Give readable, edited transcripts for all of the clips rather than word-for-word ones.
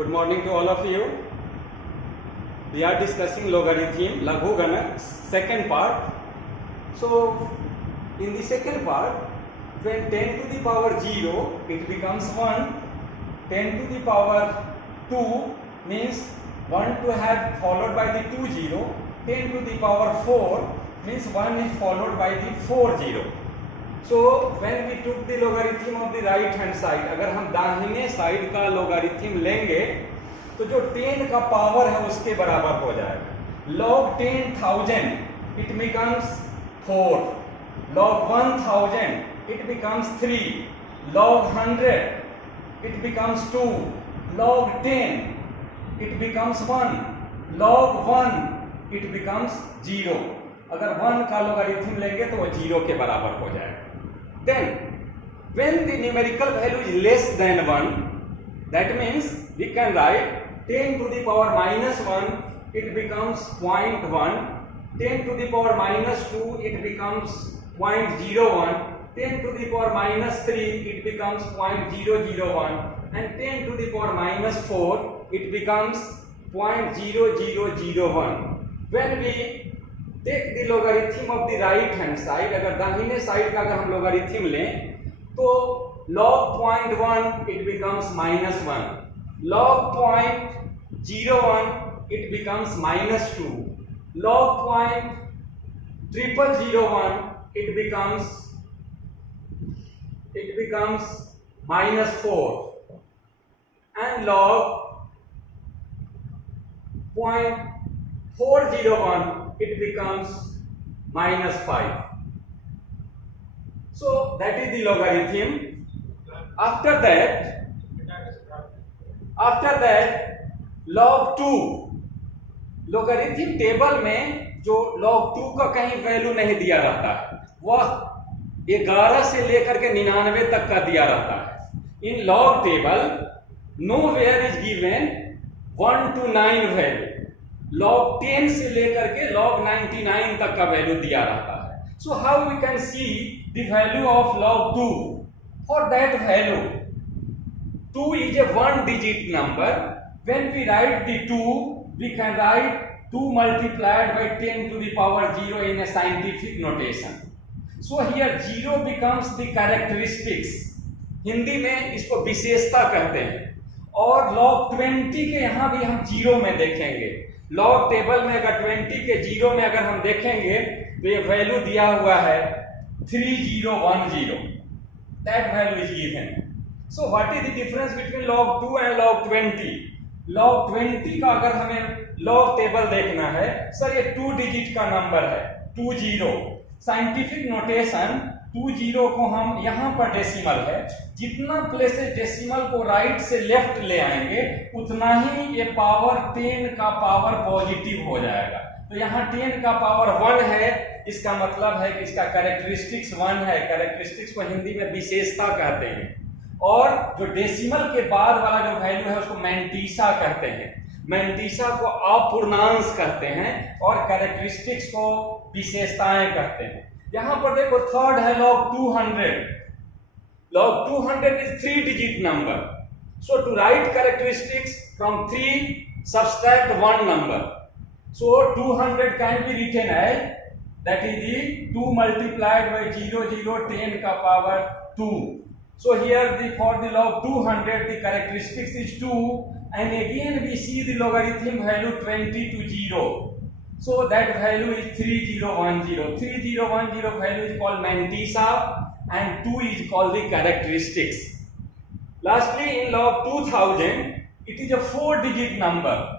Good morning to all of you. We are discussing logarithm, Laghu Ganak, second part. So, in the second part, when 10 to the power 0, it becomes 1. 10 to the power 2 means 1 to have followed by the 2 0. 10 to the power 4 means 1 is followed by the 4 0. So when we took the logarithm of the right hand side, अगर हम दाहिने side का logarithm लेंगे तो जो 10 का power है उसके बराबर हो जाएगा. log 10,000 it becomes 4, log 1,000 it becomes 3, log 100 it becomes 2, log 10 it becomes 1, log 1 it becomes 0. अगर 1 का logarithm लेंगे तो वो 0 के बराबर हो जाएगा. Then when the numerical value is less than 1, that means we can write 10 to the power minus 1 it becomes 0.1, 10 to the power minus 2 it becomes 0.01, 10 to the power minus 3 it becomes 0.001, and 10 to the power minus 4 it becomes 0.0001. When we take the logarithm of the right hand side, अगर दाहिने side का अगर हम logarithm लें तो log 0.1 it becomes minus 1, log 0.01 it becomes minus 2, log 0.0001 it becomes minus 4, and log 0.401 it becomes minus 5. So that is the logarithm. After that log 2, logarithm table में जो log 2 का कहीं वैल्यू नहीं दिया रहता है, वह 11 से लेकर के 99 तक का दिया रहता है. इन log table nowhere is given 1 to 9 value. log 10 से लेकर के log 99 तक का वैल्यू दिया रहता है. So how we can see the value of log 2? For that value, 2 is a one digit number. When we write the 2, we can write 2 multiplied by 10 to the power 0 in a scientific notation. So here 0 becomes the characteristics. Hindi में इसको विशेषता कहते हैं. और log 20 के यहाँ भी हम 0 में देखेंगे. लॉग टेबल में अगर 20 के 0 में अगर हम देखेंगे तो ये वैल्यू दिया हुआ है 3010. That value is given. So what is the difference between log 2 and log 20? log 20 का अगर हमें लॉग टेबल देखना है, सर ये 2 डिजिट का नंबर है, 20. साइंटिफिक नोटेशन 20 को हम यहाँ पर डेसिमल है, जितना प्लेसेस डेसिमल को राइट से लेफ्ट ले आएंगे उतना ही ये पावर 10 का पावर पॉजिटिव हो जाएगा. तो यहाँ 10 का पावर 1 है, इसका मतलब है कि इसका कैरेक्टरिस्टिक्स 1 है. कैरेक्टरिस्टिक्स को हिंदी में विशेषता कहते हैं. और जो डेसिमल के बाद वाला जो वैल्यू है उसको मैंटीसा कहते हैं. मैंटीसा को अपूर्णांश कहते हैं और कैरेक्टरिस्टिक्स को विशेषताएं कहते हैं. यहां पर देखो थर्ड है log 200. log 200 is 3 digit number. So to write characteristics from 3 subtract 1 number. So 200 can be written as, that is the 2 multiplied by 10 का power 2. So here for the log 200 the characteristics is 2, and again we see the logarithm value 20 to 0. So that value is 3010. 3010 value is called mantissa and 2 is called the characteristics. Lastly, in log 2000, it is a 4 digit number.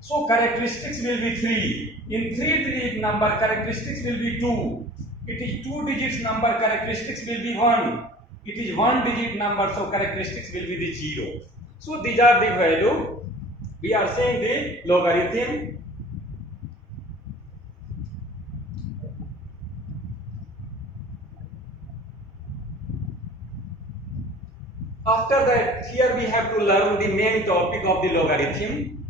So characteristics will be 3. In 3 digit number, characteristics will be 2. It is 2 digits number, characteristics will be 1. It is 1 digit number, so characteristics will be the 0. So these are the value. We are saying the logarithm. After that, here we have to learn the main topic of the logarithm.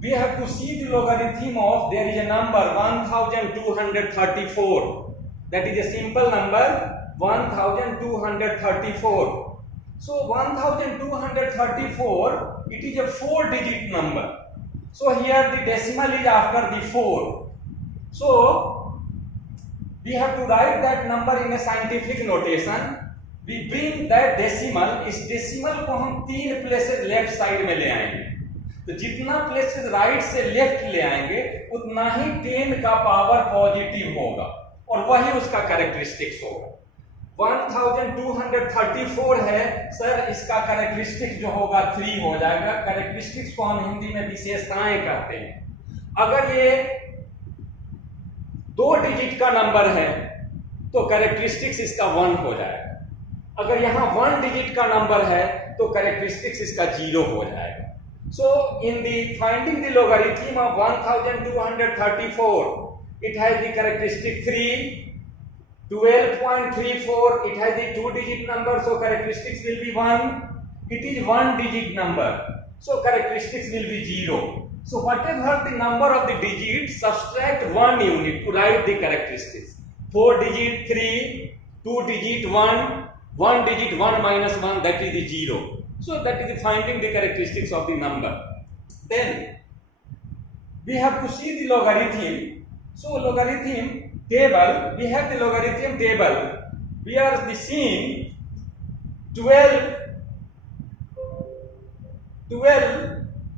We have to see the logarithm of, there is a number 1234. That is a simple number 1234. So 1234, it is a 4-digit number. So here the decimal is after the 4. So we have to write that number in a scientific notation. We bring that decimal, इस decimal को हम 3 places left side में ले आएंगे. तो जितना places right से left ले आएंगे उतना ही 10 का पावर पॉजिटिव होगा और वही उसका कैरेक्टरिस्टिक्स होगा. 1234 है सर, इसका कैरेक्टरिस्टिक्स जो होगा 3 हो जाएगा. कैरेक्टरिस्टिक्स को हम हिंदी में विशेषताएं कहते हैं. अगर ये 2 डिजिट का नंबर है तो कैरेक्टरिस्टिक्स इसका 1 हो जाएगा. अगर यहाँ 1 डिजिट का नंबर है तो कैरेक्टरिस्टिक्स इसका 0 हो जाएगा. So in the finding the logarithm of 1234, it has the characteristic 3. 12.34, it has the 2-digit number, so characteristics will be 1. It is 1-digit number, so characteristics will be 0. So whatever the number of the digits, subtract 1 unit to write the characteristics. 4-digit 3, 2-digit 1, 1-digit 1 minus 1, that is the 0. So that is the finding the characteristics of the number. Then we have to see the logarithm. So logarithm table, we have the logarithm table. We are seeing 12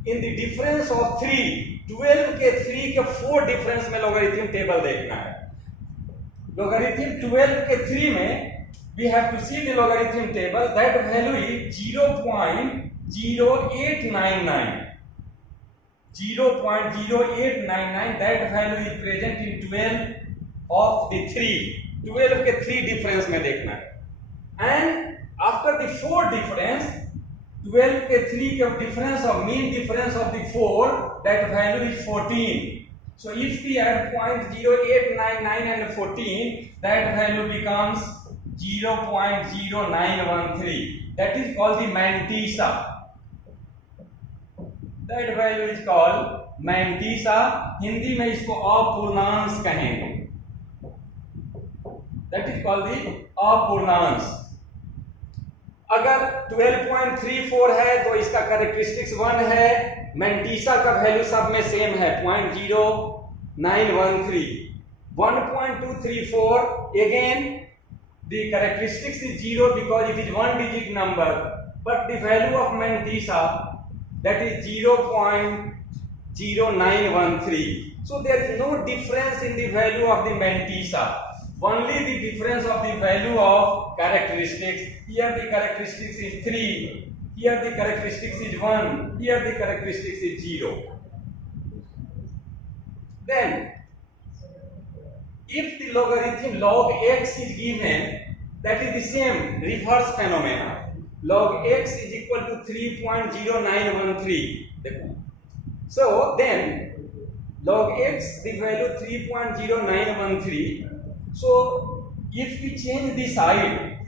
in the difference of 3. 12 के 3 के 4 difference में logarithm table देखना है. Logarithm 12 के 3 में we have to see the logarithm table. That value is 0.0899. 0.0899. That value is present in 12 of the 3. 12 के 3 difference में देखना है. And after the 4 difference, 12 के 3 के difference of mean difference of the 4, that value is 14. So if we add 0.0899 and 14, that value becomes 0.0913. That is called the mantissa. That value is called mantissa. Hindi में इसको अपूर्णांश कहेंगे. That is called the अपूर्णांश. अगर 12.34 है तो इसका characteristics 1 है. mantissa का value सब में सेम है 0.0913. 1.234 again the characteristics is 0 because it is 1-digit number, but the value of mantissa, that is 0.0913. So there is no difference in the value of the mantissa, only the difference of the value of characteristics. Here the characteristics is 3, here the characteristics is 1, here the characteristics is 0. Then if the logarithm log x is given, that is the same reverse phenomena. Log x is equal to 3.0913. So then log x, the value 3.0913. So if we change the side,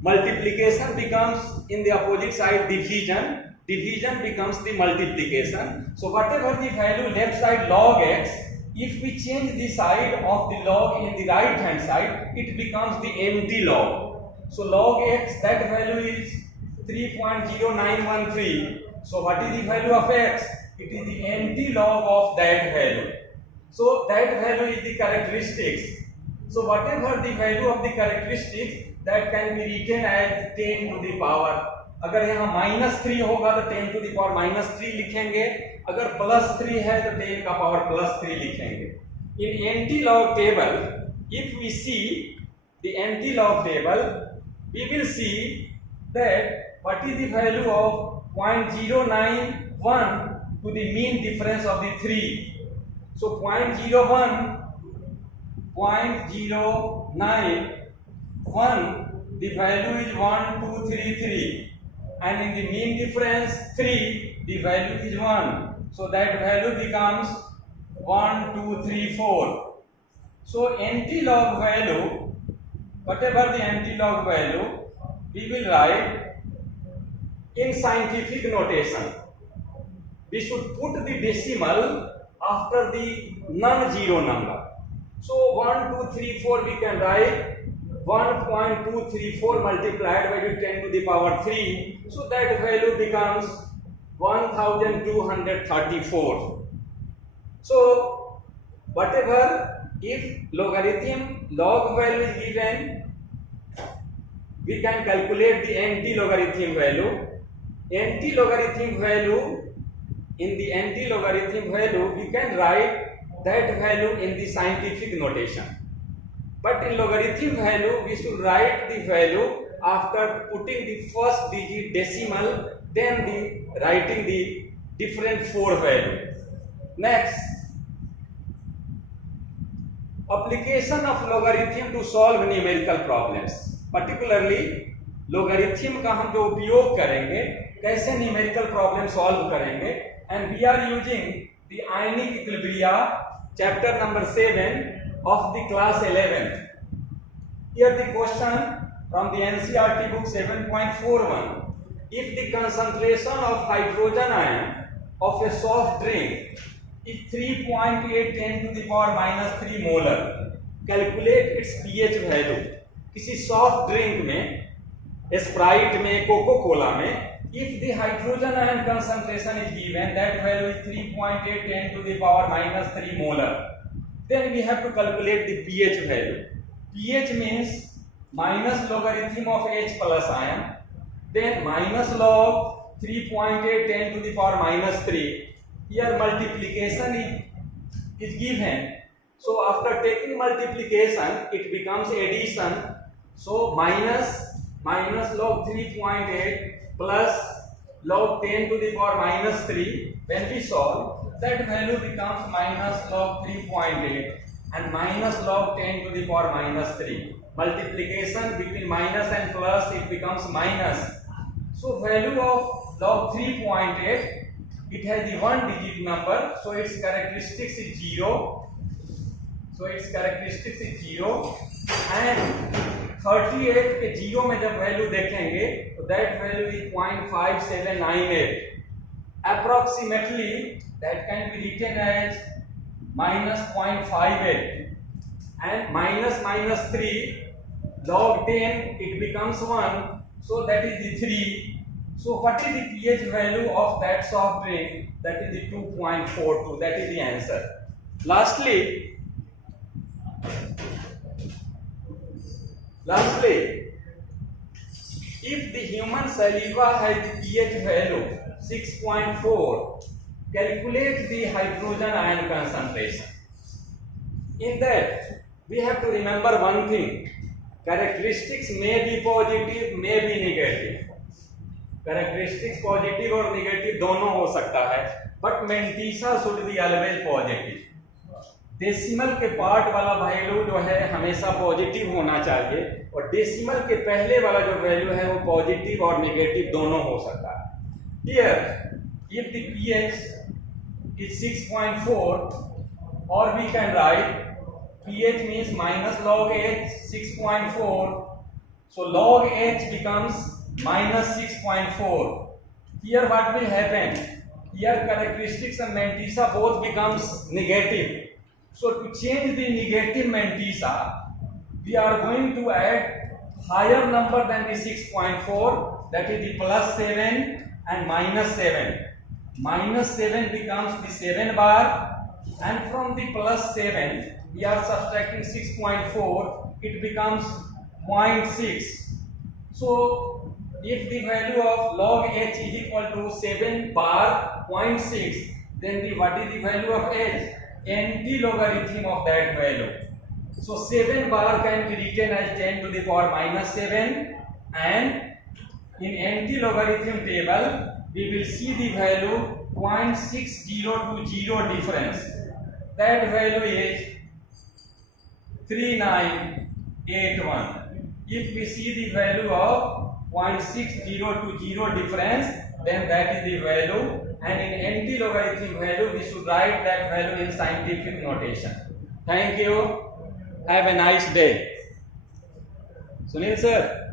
multiplication becomes in the opposite side division. Division becomes the multiplication. So whatever the value left side log x, if we change the side of the log in the right hand side, it becomes the empty log. So log x, that value is 3.0913. So what is the value of x? It is the empty log of that value. So that value is the characteristics. So whatever the value of the characteristics, that can be written as 10 to the power. अगर यहाँ -3 होगा तो 10 to the power -3 लिखेंगे. अगर +3 है तो 10 का power +3 लिखेंगे. In empty log table, if we see the empty log table, we will see that what is the value of 0.091 to the mean difference of the 3. So 0.01, 0.091, the value is 1233, and in the mean difference 3, the value is 1. So that value becomes 1234. So empty log value, whatever the empty log value, we will write in scientific notation. We should put the decimal after the non-zero number. So 1, 2, 3, 4 we can write 1.234 multiplied by 10 to the power 3, so that value becomes 1234. So whatever, if logarithm log value is given, we can calculate the anti-logarithm value. Anti-logarithm value, in the anti-logarithm value we can write that value in the scientific notation. But in logarithm value, we should write the value after putting the first digit decimal, then writing the different 4 value. Next, application of logarithm to solve numerical problems. Particularly, logarithm का हम जो उपयोग करेंगे, कैसे numerical problem solve करेंगे, and we are using the ionic equilibria, chapter number 7 of the class 11. Here the question from the NCERT book 7.41. If the concentration of hydrogen ion of a soft drink is 3.8 10 to the power minus 3 molar, calculate its pH value. किसी soft drink में, Sprite में, Coca-Cola में, if the hydrogen ion concentration is given, that value is 3.8 10 to the power minus 3 molar. Then we have to calculate the pH value. pH means minus logarithm of H plus ion, then minus log 3.8 10 to the power minus 3. Here multiplication is given. So after taking multiplication, it becomes addition. So minus log 3.8 plus log 10 to the power minus 3. When we solve, that value becomes minus log 3.8 and minus log 10 to the power minus 3. Multiplication between minus and plus, it becomes minus. So value of log 3.8, it has the 1 digit number, so its characteristics is 0. And 38 के 0 में जब value देखेंगे तो that value is 0.5798. Approximately that can be written as minus 0.58, and minus 3 log 10, it becomes 1, so that is the 3. So what is the pH value of that soft drink? That is the 2.42. That is the answer. Lastly, if the human saliva has the pH value 6.4, calculate the hydrogen ion concentration. In that, we have to remember one thing: characteristics may be positive, may be negative. Characteristics positive और negative दोनों हो सकता है, but Mantissa should be always positive. Decimal के part वाला value जो है हमेशा पॉजिटिव होना चाहिए, और डेसिमल के पहले वाला जो वैल्यू है वो पॉजिटिव और नेगेटिव दोनों हो सकता है. Here, if the pH is 6.4, or we can write pH means minus log H 6.4, so log H becomes minus 6.4. Here what will happen? Here characteristics and Mantissa both becomes negative. So to change the negative Mantissa, we are going to add higher number than the 6.4, that is the plus 7 and minus 7. Minus 7 becomes the 7 bar, and from the plus 7 we are subtracting 6.4, it becomes 0.6. So if the value of log H is equal to 7 bar 0.6, then what is the value of H? Anti-logarithm of that value. So 7 bar can be written as 10 to the power minus 7, and in anti-logarithm table we will see the value 0.6020 difference. That value is 3981. If we see the value of 0.6020 difference, then that is the value, and in anti-logarithm value we should write that value in scientific notation. Thank you. Have a nice day. Sunil sir.